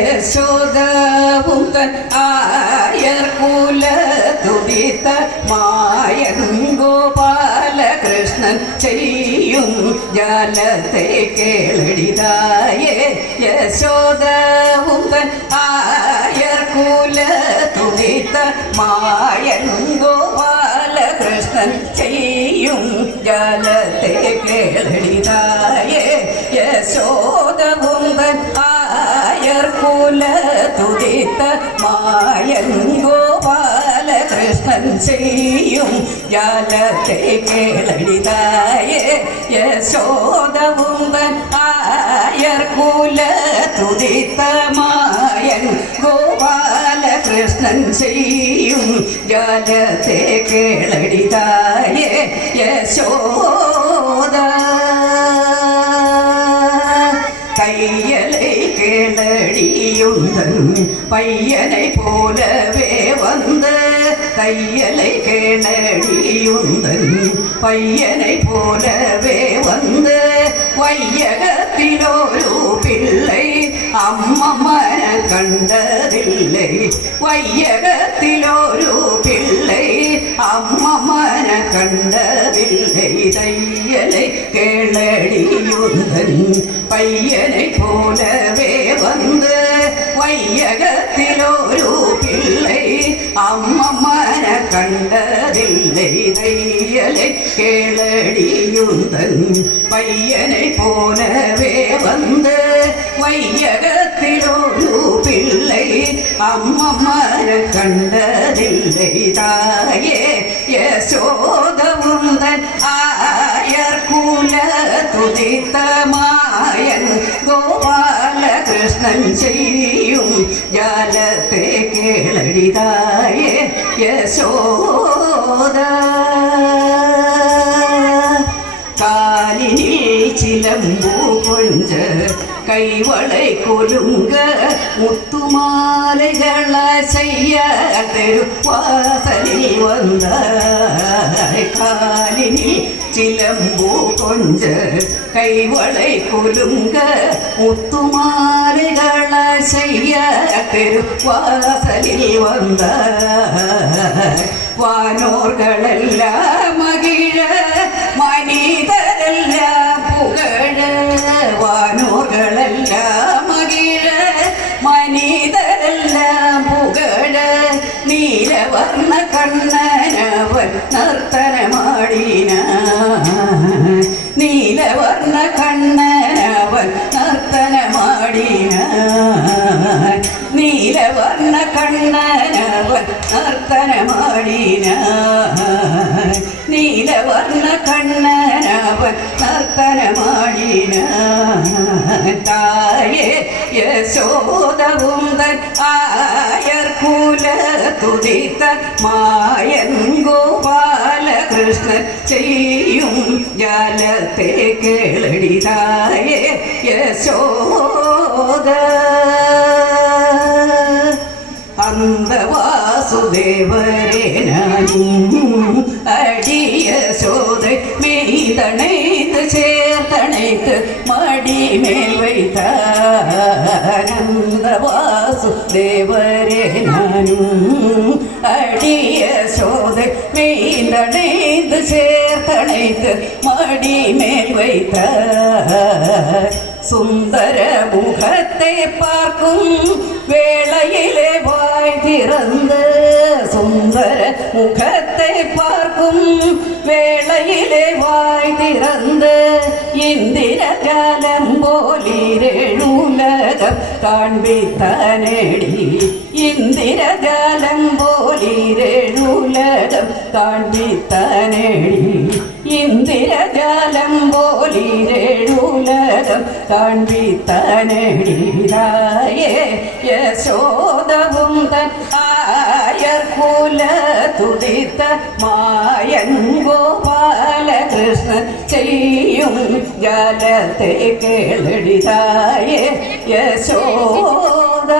യശോദവും തൻ ആയർകുല തുടിത്ത മായൻ ഗോപാലകൃഷ്ണൻ ചെയ്യും ജാലത്തെ കേളടിതായേ യശോദവും തൻ ആയർകുല തുടിത്ത മായൻ ഗോപാലകൃഷ്ണൻ ചെയ്യും ജാലത്തെ കേളടിതായേ യശോദവും തൻ ആയർകുല തുടിത്ത മായൻ ഗോപാലകൃഷ്ണൻ ചെയ്യും ജാലത്തെ കേളടിതായേ യശോദവും തൻ ആയർകുല തുടിത്ത മായൻ ഗോപാലകൃഷ്ണൻ ചെയ്യും ജാലത്തെ കേളടിതായേ യശോദ കയ്യலை கேளடியுந்தன் பையனை போலவே வந்து கையலை கேளடியுந்தன் பையனை போலவே வந்து வையகத்திலொரு பிள்ளை അമ്മമ്മന കണ്ടതില്ലേ വയ്യകത്തിലൊരു പിള്ളை അമ്മമ്മന കണ്ടതില്ലേ തയ്യലെ കേളടിയുന്തൻ പയ്യനെ പോലവേ വന്ന് വയ്യകത്തിലൊരു പിള്ളை അമ്മമ്മന കണ്ടതില്ലേ തയ്യലെ കേളടിയുന്തൻ പയ്യനെ പോലവേ വന്ന് വയ്യകത്തിലൊരു പിള്ളை അമ്മമ്മന കണ്ടതില്ലേ തായേ യശോദവും തൻ ആയർകുല തുടിത്ത മായൻ ഗോപാലകൃഷ്ണൻ ചെയ്യും ജാലത്തെ കേളടിതായേ യശോദ കാലിനിൽ ചിലമ്പു കൊഞ്ച കൈവളை കൊലുങ്ക മുത്തുമാലകള ചെയ്യ തെരുവാസലിൽ വന്ന കാലിനിൽ ചിലമ്പു കൊഞ്ച കൈവളை കൊലുങ്ക മുത്തുമാലകള ചെയ്യ തെരുവാസലിൽ വന്ന വാനോർകളെല്ലാം മകിഴ മനിതരെല്ലാം പുകഴ വാനോർകളെല്ലാം മകിഴ മനിതരെല്ലാം പുകഴ നീലവർണ്ണ കണ്ണനവൻ നർത്തനമാടിന നീലവർണ്ണ കണ്ണനവൻ നർത്തനമാടിന നീലവർണ്ണ കണ്ണനവൻ നർത്തനമാടിന നീലവർണ്ണ കണ്ണനവൻ നർത്തനമാടിന തായേ യശോദവും തൻ ആയർകുല തുടിത്ത മായൻ ഗോപാലകൃഷ്ണൻ ചെയ്യും ജാലത്തെ കേളടിതായേ യശോദ അന്തവാസുദേവരേ നാനും അടിയ സോദ മെയ്തണൈത്ത് ചേർത്തണൈത്ത് മടിമേൽ വൈത്ത അനന്തവാസുദേവരേ നാനും അടിയ സോദ മെയ്തണൈത്ത് ചേർത്തണൈത്ത് മടിമേൽ വൈത്ത സുന്ദര മുഖത്തെ പാർക്കും വേളയിലെ വായ് തിറന്ന് സുന്ദര മുഖത്തെ പാർക്കും വേളയിലെ വായ് തിറന്ന് ഇന്ദിരജാലം പോലിരേഴുലകം കാൺപിത്തനേടി ഇന്ദിരജാലം പോലിരേഴുലകം കാൺപിത്തനേടി ഇന്ദിരജാലം പോലിരേഴുലകം കാൺപിത്തനേടിതായേ യശോദവും തൻ ആയർകുല തുടിത്ത മായൻ ഗോപാലകൃഷ്ണൻ ചെയ്യും ജാലത്തെ കേളടിതായേ യശോദ